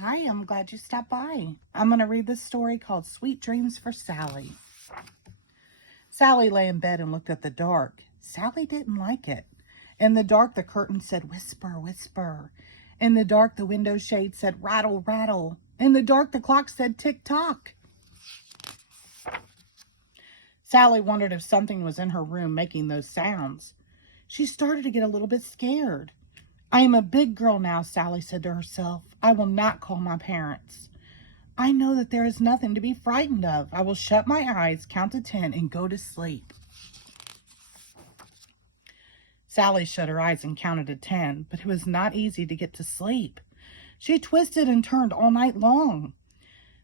Hi, I'm glad you stopped by. I'm going to read this story called Sweet Dreams for Sally. Sally lay in bed and looked at the dark. Sally didn't like it. In the dark, the curtain said, "Whisper, whisper." In the dark, the window shade said, "Rattle, rattle." In the dark, the clock said, "Tick tock." Sally wondered if something was in her room making those sounds. She started to get a little bit scared. "I am a big girl now," Sally said to herself. "I will not call my parents. I know that there is nothing to be frightened of. I will shut my eyes, count to 10, and go to sleep." Sally shut her eyes and counted to 10, but it was not easy to get to sleep. She twisted and turned all night long.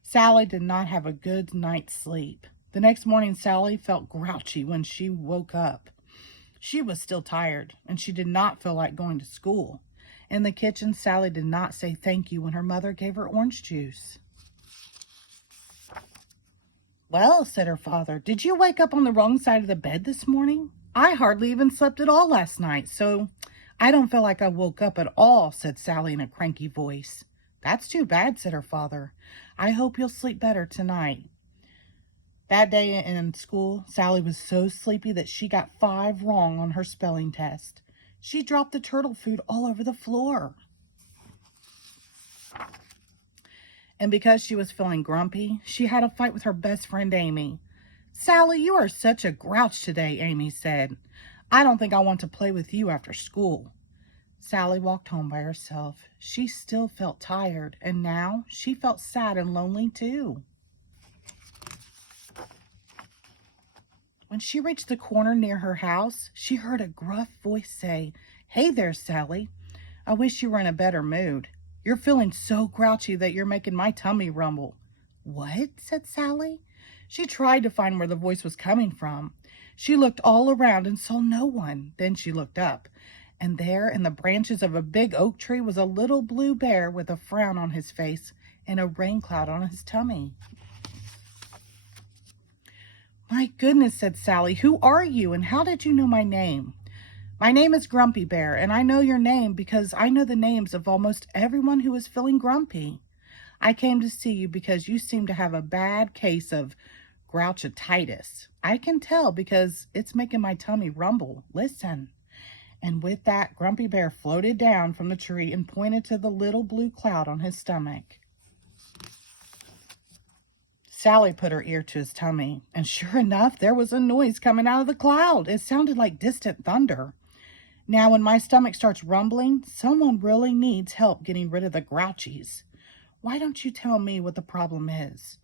Sally did not have a good night's sleep. The next morning, Sally felt grouchy when she woke up. She was still tired, and she did not feel like going to school. In the kitchen, Sally did not say thank you when her mother gave her orange juice. "Well," said her father, "did you wake up on the wrong side of the bed this morning? I hardly even slept at all last night, so I don't feel like I woke up at all," said Sally in a cranky voice. "That's too bad," said her father. "I hope you'll sleep better tonight." That day in school, Sally was so sleepy that she got 5 wrong on her spelling test. She dropped the turtle food all over the floor. And because she was feeling grumpy, she had a fight with her best friend Amy. "Sally, you are such a grouch today," Amy said. "I don't think I want to play with you after school." Sally walked home by herself. She still felt tired, and now she felt sad and lonely too. When she reached the corner near her house, she heard a gruff voice say, "Hey there, Sally. I wish you were in a better mood. You're feeling so grouchy that you're making my tummy rumble." "What?" said Sally. She tried to find where the voice was coming from. She looked all around and saw no one. Then she looked up, and there in the branches of a big oak tree was a little blue bear with a frown on his face and a rain cloud on his tummy. "My goodness," said Sally, "who are you and how did you know my name?" "My name is Grumpy Bear, and I know your name because I know the names of almost everyone who is feeling grumpy. I came to see you because you seem to have a bad case of grouchitis. I can tell because it's making my tummy rumble. Listen." And with that, Grumpy Bear floated down from the tree and pointed to the little blue cloud on his stomach. Sally put her ear to his tummy, and sure enough, there was a noise coming out of the cloud. It sounded like distant thunder. Now, when my stomach starts rumbling, someone really needs help getting rid of the grouchies. Why don't you tell me what the problem is?"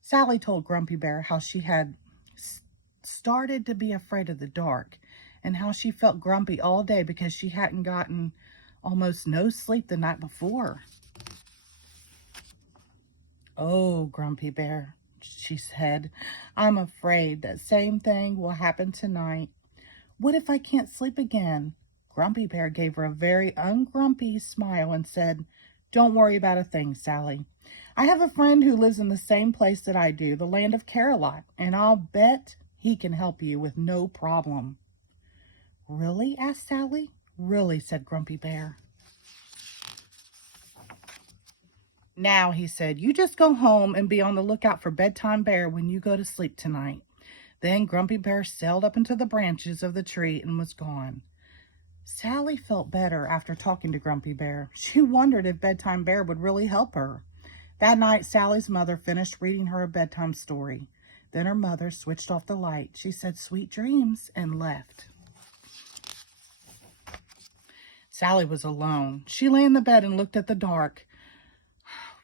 Sally told Grumpy Bear how she had started to be afraid of the dark and how she felt grumpy all day because she hadn't gotten almost no sleep the night before. "Oh, Grumpy Bear," she said, "I'm afraid that same thing will happen tonight. What if I can't sleep again?" Grumpy Bear gave her a very ungrumpy smile and said, "Don't worry about a thing, Sally. I have a friend who lives in the same place that I do, the land of Carolot, and I'll bet he can help you with no problem." "Really?" asked Sally. "Really," said Grumpy Bear. "Now," he said, "you just go home and be on the lookout for Bedtime Bear when you go to sleep tonight." Then Grumpy Bear sailed up into the branches of the tree and was gone. Sally felt better after talking to Grumpy Bear. She wondered if Bedtime Bear would really help her. That night, Sally's mother finished reading her a bedtime story. Then her mother switched off the light. She said, "Sweet dreams," and left. Sally was alone. She lay in the bed and looked at the dark.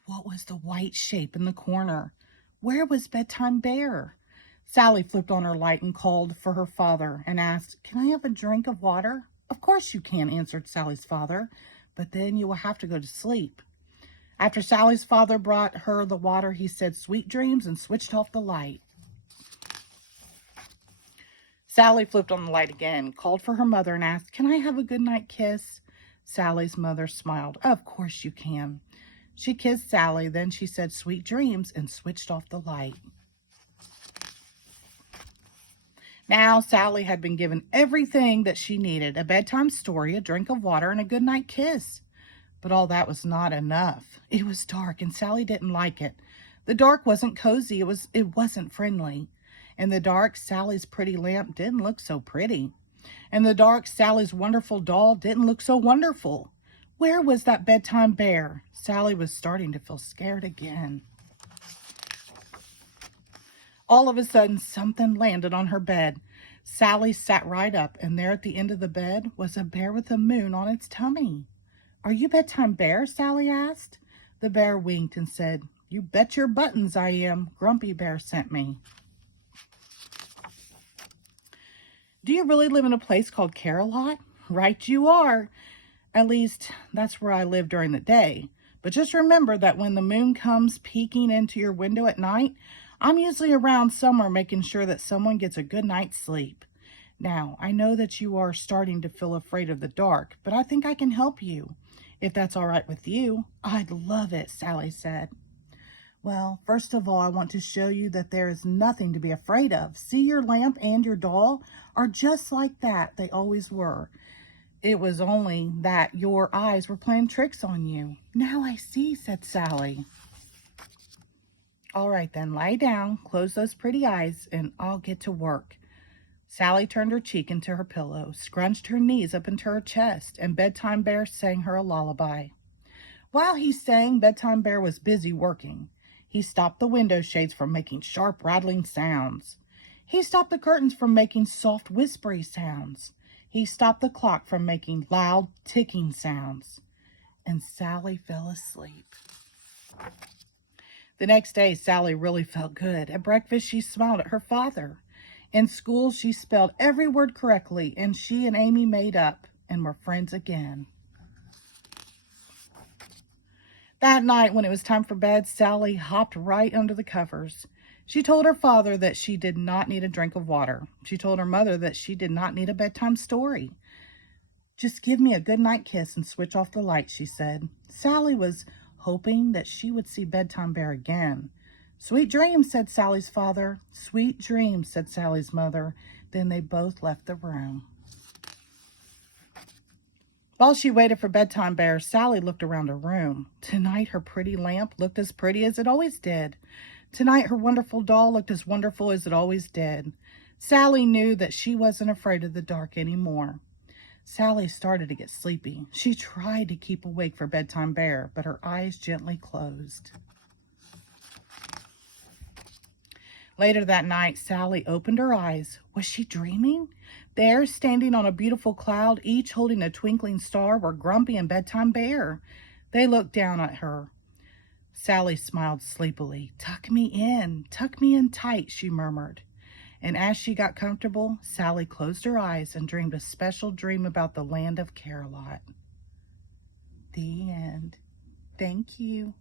What was the white shape in the corner? Where was Bedtime Bear? Sally flipped on her light and called for her father and asked, "Can I have a drink of water?" "Of course you can," answered Sally's father, "but then you will have to go to sleep." After Sally's father brought her the water, he said, "Sweet dreams," and switched off the light. Sally flipped on the light again, called for her mother, and asked, "Can I have a good night kiss?" Sally's mother smiled. "Of course you can." She kissed Sally, then she said, "Sweet dreams," and switched off the light. Now Sally had been given everything that she needed, a bedtime story, a drink of water, and a goodnight kiss. But all that was not enough. It was dark, and Sally didn't like it. The dark wasn't cozy. It wasn't friendly. In the dark, Sally's pretty lamp didn't look so pretty. In the dark, Sally's wonderful doll didn't look so wonderful. Where was that bedtime bear? Sally was starting to feel scared again. All of a sudden, something landed on her bed. Sally sat right up, and there at the end of the bed was a bear with a moon on its tummy. "Are you Bedtime Bear?" Sally asked. The bear winked and said, "You bet your buttons I am. Grumpy Bear sent me." Do you really live in a place called Carolot? Right you are. At least, that's where I live during the day. But just remember that when the moon comes peeking into your window at night, I'm usually around somewhere making sure that someone gets a good night's sleep. Now, I know that you are starting to feel afraid of the dark, but I think I can help you. If that's all right with you. "I'd love it," Sally said. "Well, first of all, I want to show you that there is nothing to be afraid of. See, your lamp and your doll are just like that. They always were. It was only that your eyes were playing tricks on you." "Now I see," said Sally. "All right, then, lie down, close those pretty eyes, and I'll get to work." Sally turned her cheek into her pillow, scrunched her knees up into her chest, and Bedtime Bear sang her a lullaby. While he sang, Bedtime Bear was busy working. He stopped the window shades from making sharp, rattling sounds. He stopped the curtains from making soft, whispery sounds. He stopped the clock from making loud, ticking sounds. And Sally fell asleep. The next day, Sally really felt good. At breakfast, she smiled at her father. In school, she spelled every word correctly, and she and Amy made up and were friends again. That night, when it was time for bed, Sally hopped right under the covers. She told her father that she did not need a drink of water. She told her mother that she did not need a bedtime story. "Just give me a good night kiss and switch off the lights," she said. Sally was hoping that she would see Bedtime Bear again. "Sweet dreams," said Sally's father. "Sweet dreams," said Sally's mother. Then they both left the room. While she waited for Bedtime Bear, Sally looked around her room. Tonight, her pretty lamp looked as pretty as it always did. Tonight, her wonderful doll looked as wonderful as it always did. Sally knew that she wasn't afraid of the dark anymore. Sally started to get sleepy. She tried to keep awake for Bedtime Bear, but her eyes gently closed. Later that night, Sally opened her eyes. Was she dreaming? There, standing on a beautiful cloud, each holding a twinkling star, were Grumpy and Bedtime Bear. They looked down at her. Sally smiled sleepily. Tuck me in tight," she murmured. And as she got comfortable, Sally closed her eyes and dreamed a special dream about the land of Carolot. The end. Thank you.